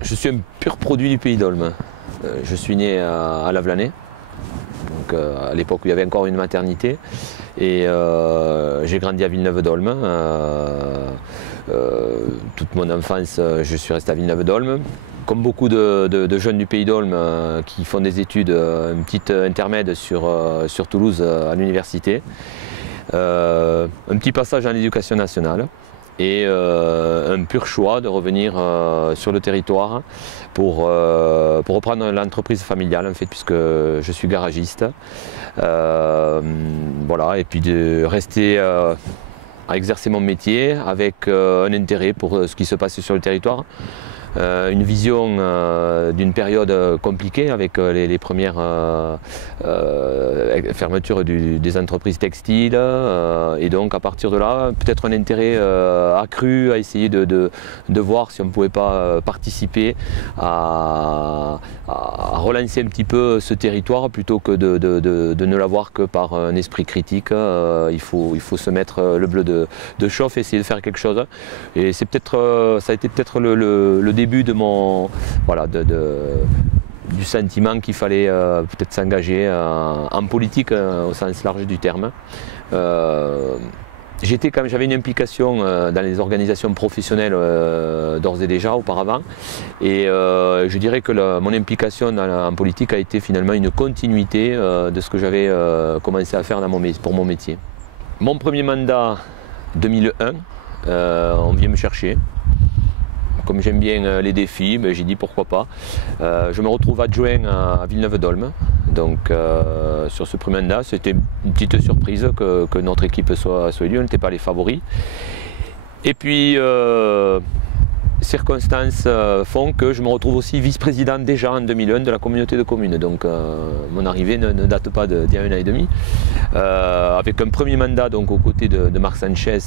Je suis un pur produit du Pays d'Olme. Je suis né à Lavelanet, donc à l'époque où il y avait encore une maternité, et j'ai grandi à Villeneuve-d'Olme. Toute mon enfance, je suis resté à Villeneuve-d'Olme. Comme beaucoup de jeunes du Pays d'Olme qui font des études, un petit intermède sur Toulouse à l'université. Un petit passage en éducation nationale et un pur choix de revenir sur le territoire pour reprendre l'entreprise familiale en fait, puisque je suis garagiste. Voilà, et puis de rester à exercer mon métier avec un intérêt pour ce qui se passe sur le territoire. Une vision d'une période compliquée avec les premières fermetures des entreprises textiles et donc à partir de là peut-être un intérêt accru à essayer de voir si on ne pouvait pas participer à relancer un petit peu ce territoire plutôt que de ne l'avoir que par un esprit critique. Il faut se mettre le bleu de chauffe et essayer de faire quelque chose, et c'est peut-être ça a été peut-être le début de mon du sentiment qu'il fallait peut-être s'engager en politique au sens large du terme. J'avais une implication dans les organisations professionnelles d'ores et déjà auparavant, et je dirais que mon implication en politique a été finalement une continuité de ce que j'avais commencé à faire pour mon métier. Mon premier mandat 2001, on vient me chercher. Comme j'aime bien les défis, j'ai dit pourquoi pas. Je me retrouve adjoint à Villeneuve-d'Olme. Donc sur ce premier mandat, c'était une petite surprise que notre équipe soit élue, on n'était pas les favoris. Et puis circonstances font que je me retrouve aussi vice-président déjà en 2001 de la communauté de communes. Donc mon arrivée ne date pas d'il y a un an et demi. Avec un premier mandat donc, aux côtés de Marc Sanchez,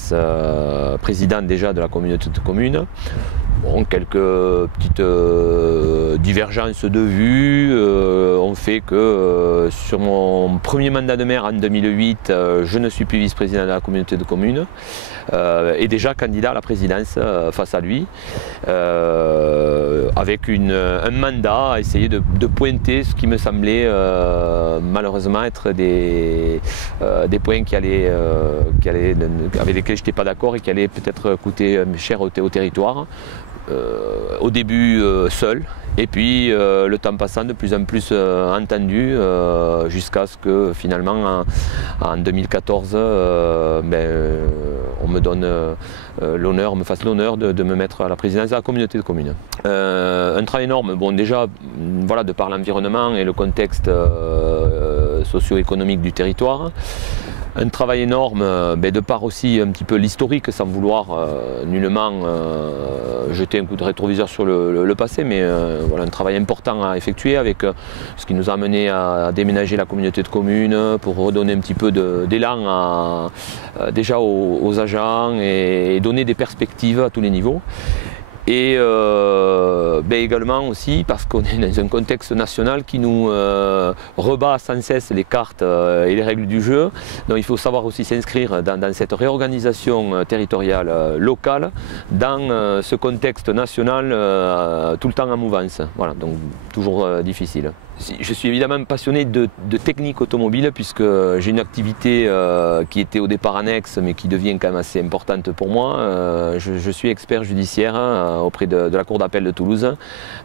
président déjà de la communauté de communes. Bon, quelques petites divergences de vues ont fait que sur mon premier mandat de maire en 2008, je ne suis plus vice-président de la communauté de communes et déjà candidat à la présidence face à lui, avec un mandat à essayer de pointer ce qui me semblait malheureusement être des points avec lesquels je n'étais pas d'accord et qui allaient peut-être coûter cher au territoire. Au début seul, et puis le temps passant de plus en plus entendu, jusqu'à ce que finalement en 2014 on me donne l'honneur, on me fasse l'honneur de me mettre à la présidence de la communauté de communes. Un travail énorme, bon déjà voilà, de par l'environnement et le contexte socio-économique du territoire. Un travail énorme, de par aussi un petit peu l'historique, sans vouloir nullement jeter un coup de rétroviseur sur le passé, mais voilà, un travail important à effectuer avec ce qui nous a amené à déménager la communauté de communes pour redonner un petit peu d'élan déjà aux agents et donner des perspectives à tous les niveaux. Et également aussi parce qu'on est dans un contexte national qui nous rebat sans cesse les cartes et les règles du jeu. Donc il faut savoir aussi s'inscrire dans cette réorganisation territoriale locale, dans ce contexte national tout le temps en mouvance. Voilà, donc toujours difficile. Je suis évidemment passionné de technique automobile puisque j'ai une activité qui était au départ annexe mais qui devient quand même assez importante pour moi. Je suis expert judiciaire auprès de la Cour d'appel de Toulouse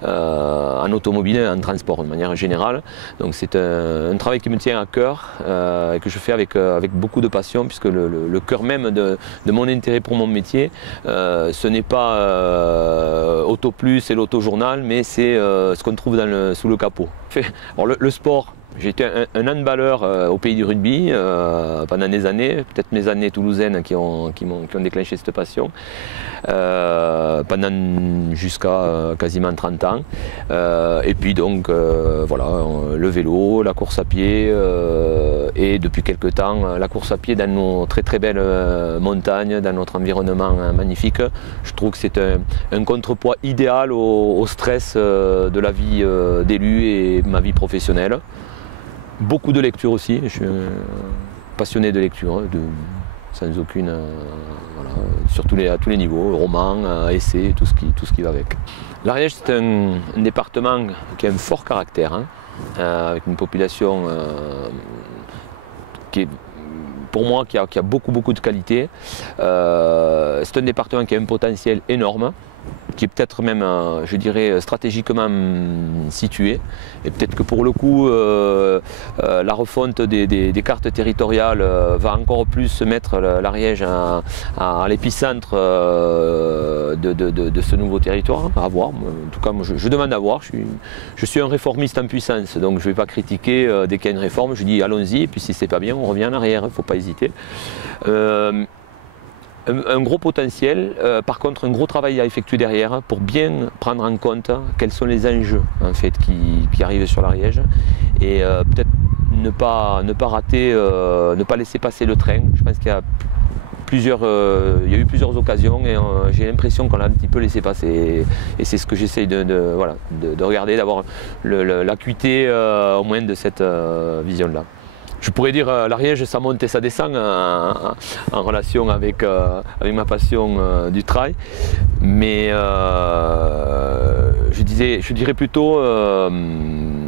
en automobile et en transport de manière générale. Donc c'est un travail qui me tient à cœur et que je fais avec beaucoup de passion puisque le cœur même de mon intérêt pour mon métier, ce n'est pas Auto Plus et l'autojournal, mais c'est ce qu'on trouve sous le capot. Alors le sport, j'ai été un handballeur au pays du rugby pendant des années, peut-être mes années toulousaines qui ont déclenché cette passion, pendant jusqu'à quasiment 30 ans. Et puis donc voilà, le vélo, la course à pied et depuis quelques temps la course à pied dans nos très très belles montagnes, dans notre environnement magnifique. Je trouve que c'est un contrepoids idéal au stress de la vie d'élu et ma vie professionnelle. Beaucoup de lecture aussi, je suis passionné de lecture, sans aucune, voilà, à tous les niveaux, roman, essai, tout ce qui va avec. L'Ariège, c'est un département qui a un fort caractère, hein, avec une population qui est, pour moi, qui a beaucoup de qualité. C'est un département qui a un potentiel énorme, qui est peut-être même, je dirais, stratégiquement situé. Et peut-être que pour le coup, la refonte des cartes territoriales va encore plus mettre l'Ariège à l'épicentre de ce nouveau territoire, à voir. En tout cas, moi, je demande à voir. Je suis un réformiste en puissance, donc je ne vais pas critiquer dès qu'il y a une réforme. Je dis allons-y, et puis si c'est pas bien, on revient en arrière, il ne faut pas hésiter. Un gros potentiel, par contre un gros travail à effectuer derrière pour bien prendre en compte quels sont les enjeux en fait, qui arrivent sur l'Ariège et peut-être ne pas rater, ne pas laisser passer le train. Je pense qu'il y a eu plusieurs occasions et j'ai l'impression qu'on l'a un petit peu laissé passer et c'est ce que j'essaye de regarder, d'avoir l'acuité au moins de cette vision-là. Je pourrais dire l'Ariège, ça monte et ça descend en relation avec ma passion du trail, mais je dirais plutôt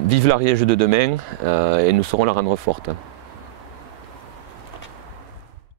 vive l'Ariège de demain et nous saurons la rendre forte.